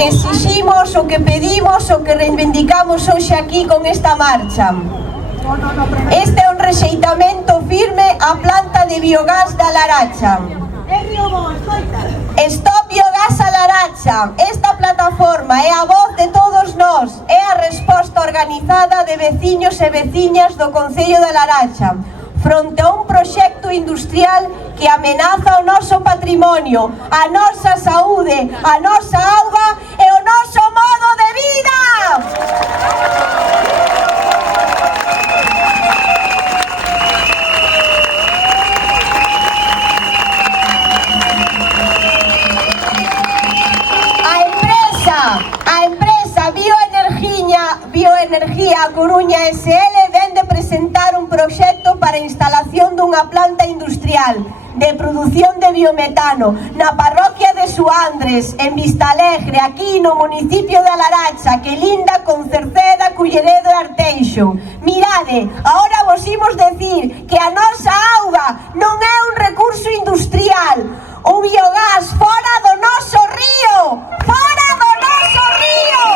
Exiximos, o que pedimos, o que reivindicamos hoxe aquí con esta marcha. Este é un rexeitamento firme á planta de biogás da Laracha. Stop Biogás a Laracha. Esta plataforma é a voz de todos nós, é a resposta organizada de veciños e veciñas do Concello da Laracha fronte a un proxecto industrial que amenaza o noso patrimonio, a nosa saúde, a nosa auga e o noso modo de vida. A empresa Bioenergía A Coruña SL vén de presentar un proxecto para a instalación dunha planta industrial de produción de biometano na parroquia de Suandres, en Vistalegre, aquí no municipio de Laracha, que linda con Cerceda, Culleredo e Arteixo. Mirade, agora vos imos decir que a nosa auga non é un recurso industrial, o biogás fora do noso río, fora do noso río.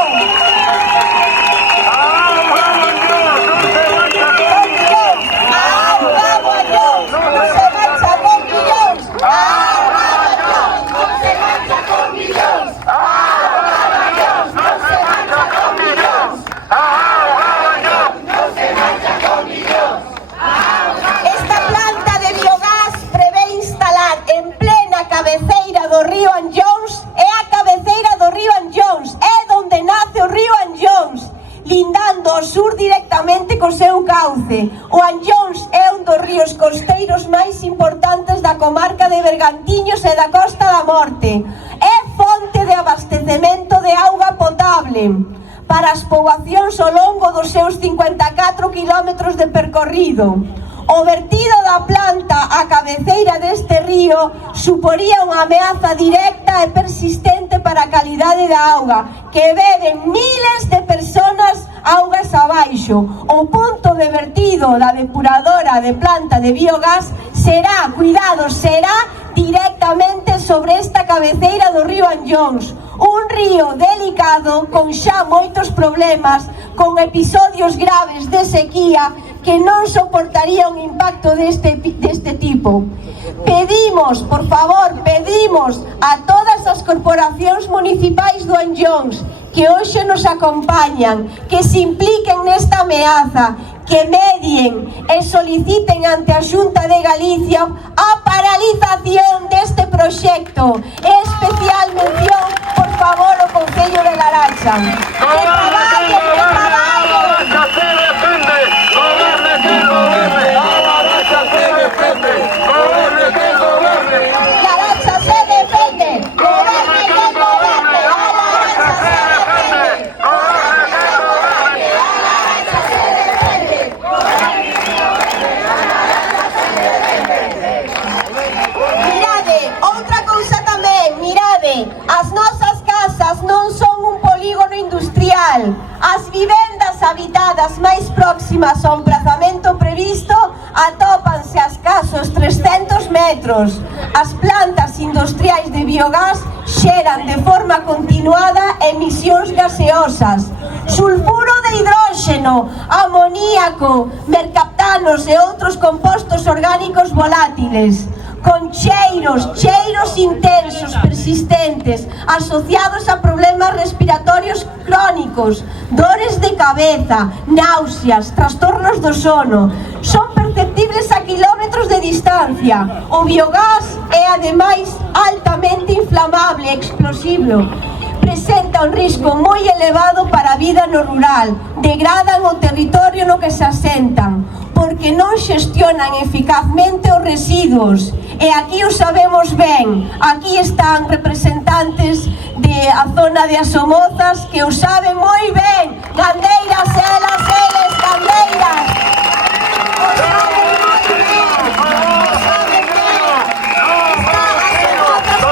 Lindando ao sur directamente co seu cauce. O Anllóns é un dos ríos costeiros máis importantes da comarca de Bergantiños e da Costa da Morte. É fonte de abastecemento de auga potable para as poboacións ao longo dos seus 54 kilómetros de percorrido. O vertido da planta á cabeceira deste río suporía unha ameaza directa e persistente para a calidade da auga, que beben miles de personas augas abaixo. O punto de vertido da depuradora de planta de biogás será, cuidado, será directamente sobre esta cabeceira do río Anllóns, un río delicado con xa moitos problemas, con episodios graves de sequía que non soportaría un impacto deste tipo. Pedimos, por favor, pedimos a todas as corporacións municipais do Anllóns que hoxe nos acompañan, que se impliquen nesta ameaza, que medien e soliciten ante a Xunta de Galicia a paralización deste proxecto. E especial mención, por favor, ao Concello de Laracha. Que traballen, que traballen! Laracha se defende, goberne que goberne, Laracha se defende, goberne que goberne, Laracha se defende, goberne que goberne, Laracha se defende. Mirade, outra cousa tamén, mirade, as nosas casas non son un polígono industrial, as vivendas habitadas máis próximas ao emprazamento previsto atópanse a escasos 300 metros. As plantas industriais de biogás xeran de forma continuada emisións gaseosas, sulfuro de hidróxeno, amoníaco, mercaptanos e outros compostos orgánicos volátiles, con cheiros intensos, persistentes, asociados a problemas respiratorios crónicos, dores de cabeza, náuseas, trastornos do sono. Son perceptibles a kilómetros de distancia. O biogás é, ademais, altamente inflamable e explosivo. Presenta un risco moi elevado para a vida no rural, degradan o territorio no que se asentan, porque non xestionan eficazmente os residuos. E aquí o sabemos ben, aquí están representantes da zona de Asomozas que o saben moi ben, gandeiras, elas, eles, gandeiras. O saben moi ben, o saben ben. Está Asomozas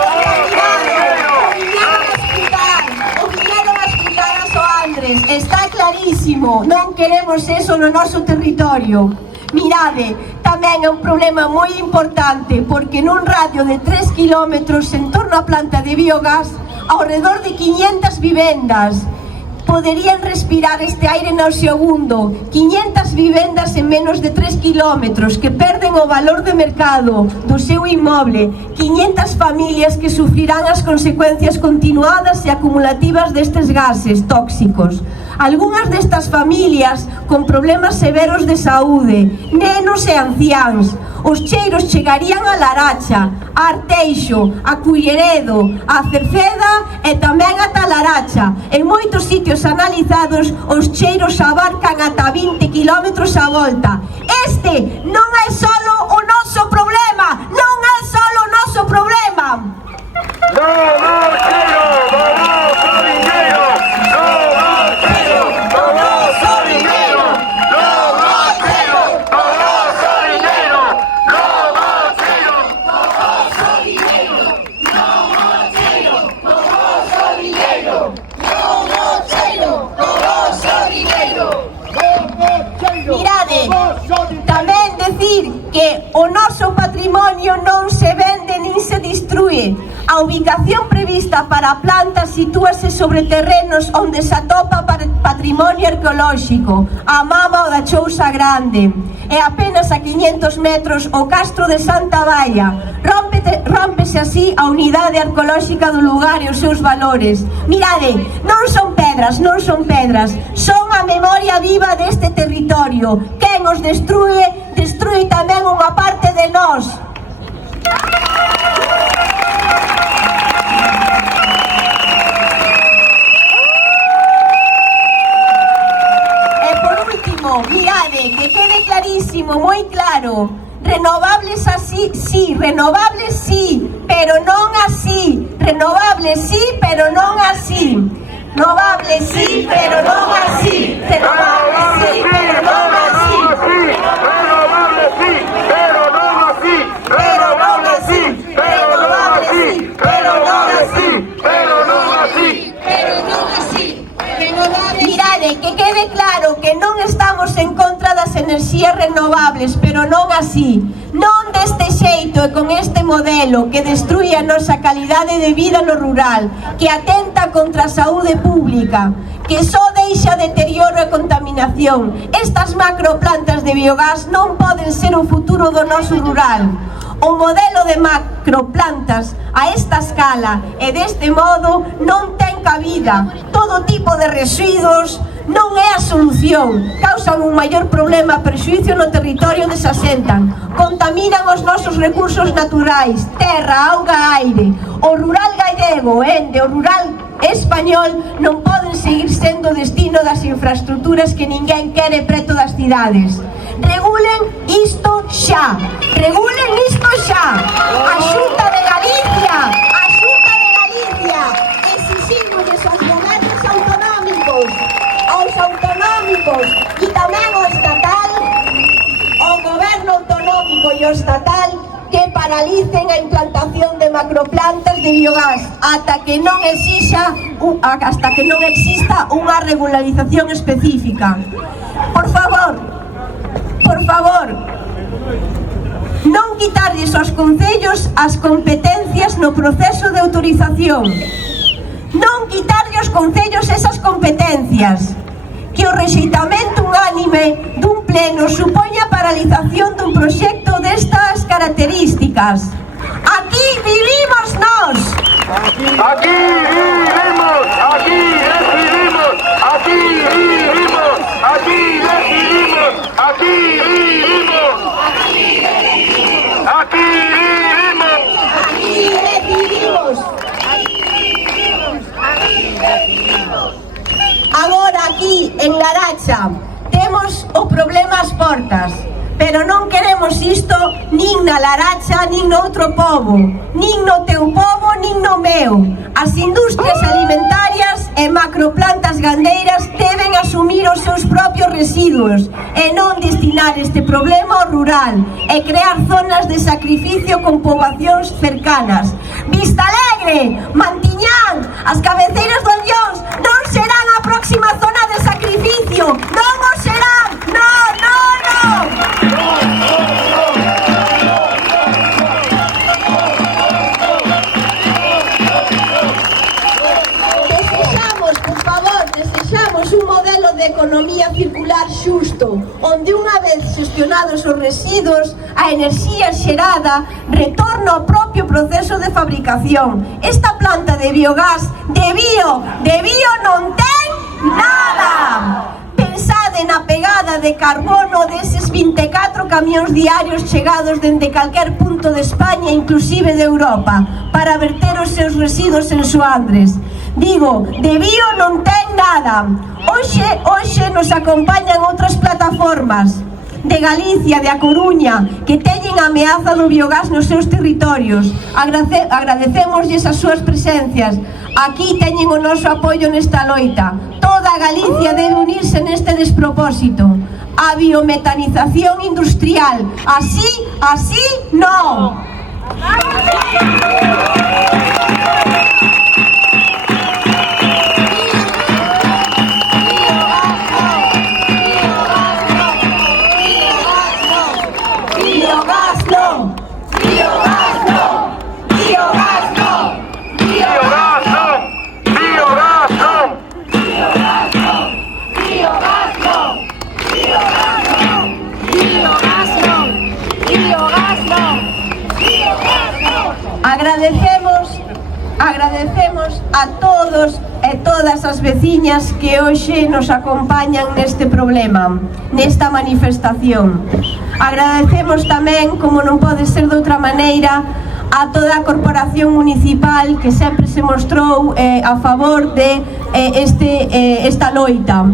o viñeron a explicar a Soandres. Está clarísimo, non queremos eso no noso territorio. Mirade, tamén é un problema moi importante porque nun radio de 3 kilómetros en torno á planta de biogás ao redor de 500 vivendas. Poderían respirar este aire nauseabundo. 500 vivendas en menos de 3 kilómetros que perden o valor de mercado do seu inmoble. 500 familias que sufrirán as consecuencias continuadas e acumulativas destes gases tóxicos. Algúnas destas familias con problemas severos de saúde, nenos e anciáns. Os cheiros chegarían a Laracha, a Arteixo, a Culleredo, a Cerceda e tamén a Laracha. En moitos sitios analizados, os cheiros abarcan ata 20 kilómetros a volta. Este non é solo o noso problema, non é solo o noso problema. Tamén decir que o noso patrimonio non se vende nin se distrúe. A ubicación prevista para a planta sitúase sobre terrenos onde se atopa patrimonio arqueolóxico, a Mama o da Chousa Grande, e apenas a 500 metros o Castro de Santa Baia. Rómpese así a unidade arqueolóxica do lugar e os seus valores. Mirade, non son pedras, son a memoria viva deste territorio. Quen os destrúe tamén unha parte de nós. E por último, mirade, que quede clarísimo, moi claro. Renovables así, sí, renovables sí, pero non así. Renovables sí, pero non así. Renovables sí, pero non así. Renovables sí, pero non así. Renovables sí, pero non así. Renovables sí, pero non así. Renovables sí, pero non así. Pero non así. Mirade, que quede claro que non estamos en contra das enerxías renovables, pero non así. Non deste xeito e con este modelo que destrúe a nosa calidade de vida no rural, que atenta contra a saúde pública, que só deixa deterioro e contaminación. Estas macroplantas de biogás non poden ser o futuro do noso rural. O modelo de macroplantas a esta escala e deste modo non ten cabida. Todo tipo de residuos non é a solución, causan un maior problema e perxuízo no territorio onde se asentan, contaminan os nosos recursos naturais, terra, auga, aire. O rural gallego e o rural español non poden seguir sendo o destino das infraestructuras que ninguén quere preto das cidades. Regulen isto xa, regulen isto xa. A Xunta de Galicia, exiximos aos gobernos autonómicos e tamén o estatal, o goberno autonómico e o estatal, que paralicen a implantación de macroplantas de biogás hasta que non exista unha regularización específica. Por favor, non quitarlles aos concellos as competencias no proceso de autorización. Non quitarlle aos concellos esas competencias. Que o rexeitamento unánime dun pleno supoña a paralización dun proxecto destas características. Aquí vivimos nós. Aquí vivimos, aquí decidimos, aquí vivimos, aquí decidimos, aquí vivimos, aquí vivimos, aquí decidimos, aquí decidimos. Agora aquí en Laracha temos o problema ás portas, pero non queremos isto nin na Laracha, nin no outro pobo, nin no teu pobo, nin no meu. As industrias alimentarias e macroplantas gandeiras deben asumir os seus propios residuos e non destinar este problema ao rural e crear zonas de sacrificio con poboacións cercanas. Vista Alegre, Mantiñán, as cabeceiras do Ollións non serán a próxima zona de sacrificio, non o serán, non, non, non. modelo de economía circular xusto, onde unha vez xestionados os residuos, a enerxía xerada retorna ao propio proceso de fabricación. Esta planta de biogás, de bio non ten nada. Pensade na pegada de carbono deses 24 camións diarios chegados dende calquer punto de España, inclusive de Europa, para verter os seus residuos en Soandres. Digo, de bio non ten nada. Hoxe nos acompañan outras plataformas de Galicia, de A Coruña, que teñen a ameaza do biogás nos seus territorios. Agradecémoslles as súas presencias. Aquí teñen o noso apoio nesta loita. Toda Galicia debe unirse neste despropósito. A biometanización industrial. Así non. Agradecemos a todos e todas as veciñas que hoxe nos acompañan neste problema, nesta manifestación. Agradecemos tamén, como non pode ser de outra maneira, a toda a corporación municipal que sempre se mostrou a favor de esta loita.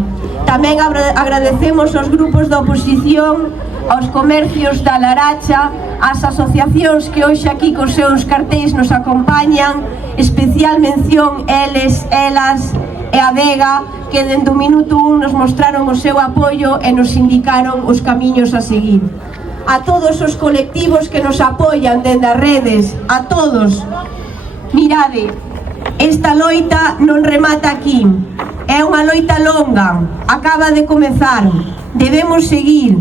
Tamén agradecemos aos grupos da oposición, aos comercios da Laracha, ás asociacións que hoxe aquí cos seus cartéis nos acompañan, especial mención eles, elas e a Vega, que dende o minuto 1 nos mostraron o seu apoio e nos indicaron os camiños a seguir. A todos os colectivos que nos apoian dende as redes, a todos, mirade, esta loita non remata aquí, é unha loita longa, acaba de comezar, debemos seguir,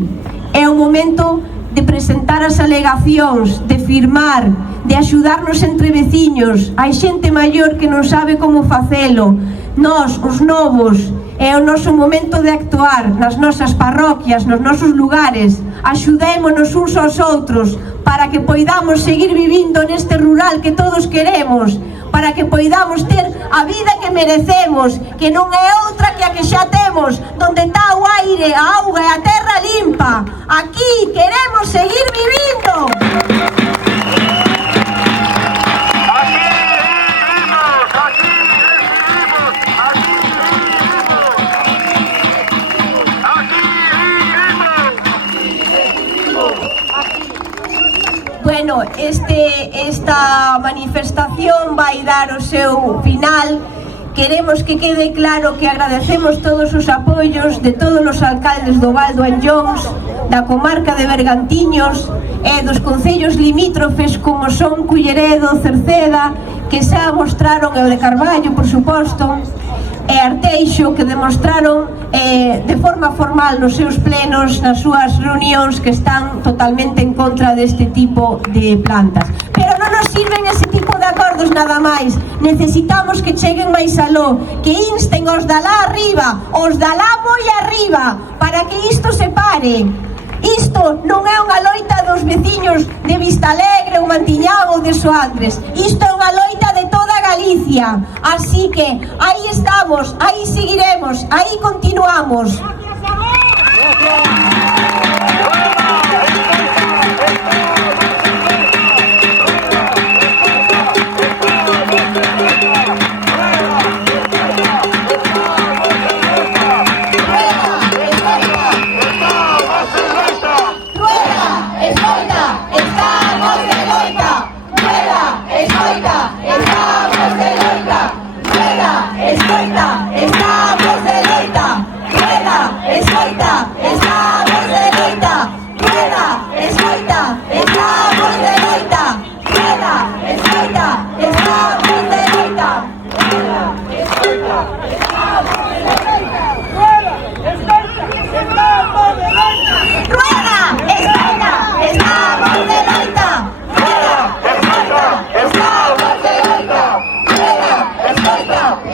é o momento de presentar as alegacións, de firmar, de axudarnos entre veciños. Hai xente maior que non sabe como facelo. Nós, os novos, é o noso momento de actuar nas nosas parroquias, nos nosos lugares. Axudémonos uns aos outros para que poidamos seguir vivindo neste rural que todos queremos, para que poidamos ter a vida que merecemos, que non é outra que a que xa temos, donde está o aire, a auga e a terra limpa. Aquí queremos seguir vivindo. Bueno, esta manifestación vai dar o seu final. Queremos que quede claro que agradecemos todos os apoios de todos os alcaldes do Val do Anllóns, da comarca de Bergantiños e dos concellos limítrofes como son Culleredo, Cerceda, que xa mostraron, e o de Carballo, por suposto, e Arteixo, que demostraron de forma formal nos seus plenos, nas súas reunións, que están totalmente en contra deste tipo de plantas. Pero non nos sirven ese tipo de acordos nada máis. Necesitamos que cheguen máis aló, que insten os da lá arriba, os da lá moi arriba, para que isto se pare. Isto non é unha loita dos veciños de Vistalegre ou Mantiñán ou de Soandres. Isto é unha loita de toda Galicia. Así que aí estamos, aí seguiremos, aí continuamos.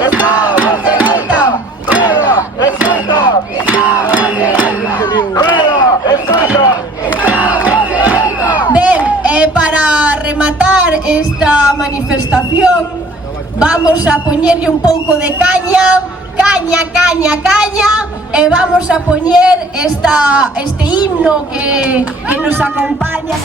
Estamos de loita. esta manifestación, vamos a poñerlle un pouco de caña, e vamos a poñer este himno que nos acompaña.